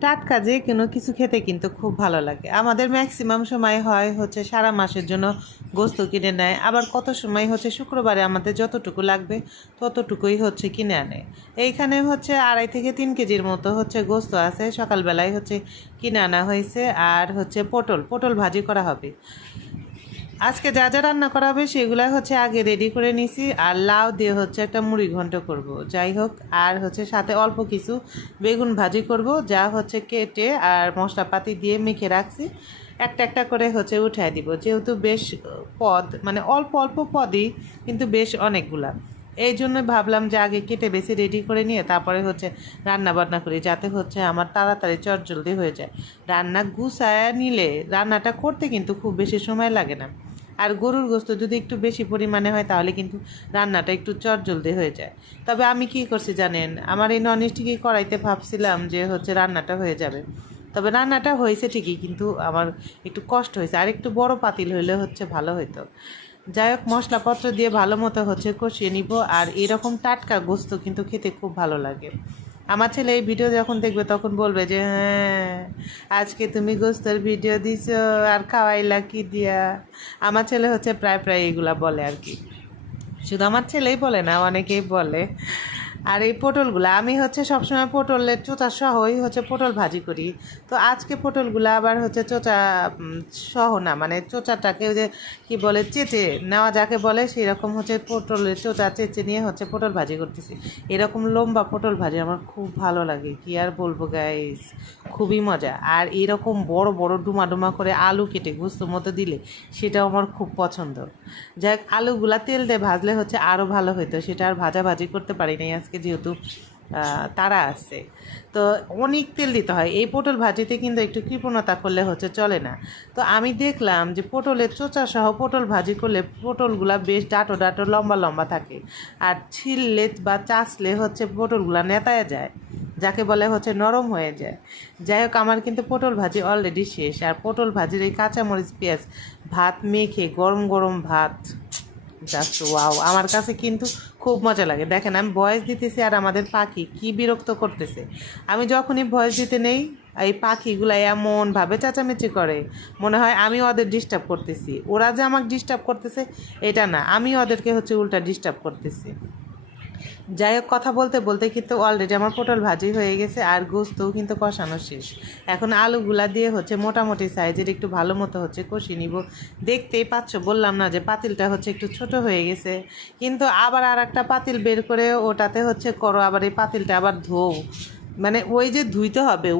টাটকা যে কোনো কিছু খেতে কিন্তু খুব ভালো লাগে। আমাদের ম্যাক্সিমাম সময় হয় হচ্ছে সারা মাসের জন্য গোস্ত কিনে নেয়। আবার কত সময় হচ্ছে শুক্রবারে আমাদের যতটুকু লাগবে ততটুকুই হচ্ছে কিনে আনে। এইখানে হচ্ছে আড়াই থেকে তিন কেজির মতো হচ্ছে গোস্ত আছে। সকালবেলায় হচ্ছে কিনে আনা হয়েছে। আর হচ্ছে পটল পটল ভাজি করা হবে। আজকে যা যা রান্না করা হবে সেগুলো হচ্ছে আগে রেডি করে নিছি, আর লাউ দিয়ে হচ্ছে একটা মুড়ি ঘন্ট করব। যাই হোক, আর হচ্ছে সাথে অল্প কিছু বেগুন ভাজি করব, যা হচ্ছে কেটে আর মশলাপাতি দিয়ে মেখে রাখছি। একটা একটা করে হচ্ছে উঠায় দিব। যেহেতু বেশ পদ মানে অল্প অল্প পদই, কিন্তু বেশ অনেকগুলা। এই জন্য ভাবলাম যে আগে কেটে বেশি রেডি করে নিয়ে তারপরে হচ্ছে রান্না বান্না করি, যাতে হচ্ছে আমার তাড়াতাড়ি চটজলদি হয়ে যায়। রান্না গুছায় নিলে রান্নাটা করতে কিন্তু খুব বেশি সময় লাগে না। আর গরুর গোস্ত যদি একটু বেশি পরিমাণে হয় তাহলে কিন্তু রান্নাটা একটু চটজলদি হয়ে যায়। তবে আমি কি করছি জানেন? আমার এই নন স্টিকি কড়াইতে ভাবছিলাম যে হচ্ছে রান্নাটা হয়ে যাবে। তবে রান্নাটা হয়েছে ঠিকই কিন্তু আমার একটু কষ্ট হয়েছে। আর একটু বড় পাতিল হইলে হচ্ছে ভালো হতো যাই হোক, মশলাপত্র দিয়ে ভালো মতো হচ্ছে কষিয়ে নিব। আর এরকম টাটকা গোস্ত কিন্তু খেতে খুব ভালো লাগে। আমার ছেলে এই ভিডিও যখন দেখবে তখন বলবে যে হ্যাঁ আজকে তুমি গোস্তের ভিডিও দিছ, আর খাওয়াইলা কি দিয়া? আমার ছেলে হচ্ছে প্রায় প্রায় এগুলা বলে আর কি। শুধু আমার ছেলেই বলে না, অনেকেই বলে। আর এই পটলগুলো আমি হচ্ছে সবসময় পটলের চোচা সহই হচ্ছে পটল ভাজি করি। তো আজকে পটলগুলো আবার হচ্ছে চোচা সহ না মানে চোচাটাকে যে কি বলে, চেচে নেওয়া যাকে বলে সেই রকম হচ্ছে পটলের চোচা চেচে নিয়ে হচ্ছে পটল ভাজি করতেছি। এরকম লম্বা পটল ভাজি আমার খুব ভালো লাগে, কি আর বলব গাইস খুবই মজা। আর এরকম বড় বড় ডুমা ডুমা করে আলু কেটে গুস্ত মতো দিলে সেটাও আমার খুব পছন্দ। যাই আলুগুলা তেল দিয়ে ভাজলে হচ্ছে আরও ভালো হতো সেটা আর ভাজা ভাজি করতে পারি নাই আজকে। যেহেতু তারা আছে। তো অনেক তেল দিতে হয়। এই পটল ভাজিতে কিন্তু একটু কৃপণতা করলে হচ্ছে চলে না। তো আমি দেখলাম যে পটলের চোচা সহ পটল ভাজি করলে পটলগুলা বেশ ডাটো ডাটো, লম্বা লম্বা থাকে। আর ছিললে বা চাষলে হচ্ছে পটলগুলা নেতায় যায়, যাকে বলে হচ্ছে নরম হয়ে যায়। যাই হোক, আমার কিন্তু পটল ভাজি অলরেডি শেষ। আর পটল ভাজির এই কাঁচামরিচ পেঁয়াজ ভাত মেখে গরম গরম ভাত জাস্ট ওয়াও আমার কাছে কিন্তু খুব মজা লাগে। দেখেন, আমি ভয়েস দিতেছি আর আমাদের পাখি কি বিরক্ত করতেছে। আমি যখনই ভয়েস দিতে নেই, এই পাখিগুলো এমনভাবে চেঁচামেচি করে। মনে হয় আমি ওদের ডিস্টার্ব করতেছি। ওরা যে আমাকে ডিস্টার্ব করতেছে, এটা না। আমি ওদেরকে হচ্ছে উল্টা ডিস্টার্ব করতেছি। যাই হোক, কথা বলতে বলতে কিন্তু অলরেডি আমার পটল ভাজি হয়ে গেছে আর গোস্তও কিন্তু কষানো শেষ। এখন আলুগুলা দিয়ে হচ্ছে মোটামুটি সাইজের একটু ভালো মতো হচ্ছে কষিয়ে নিব। দেখতেই পাচ্ছ, বললাম না যে পাতিলটা হচ্ছে একটু ছোট হয়ে গেছে। কিন্তু আবার আর একটা পাতিল বের করে ওটাতে হচ্ছে করো, আবার এই পাতিলটা আবার ধোও। মানে ওই যে ধুইতে হবে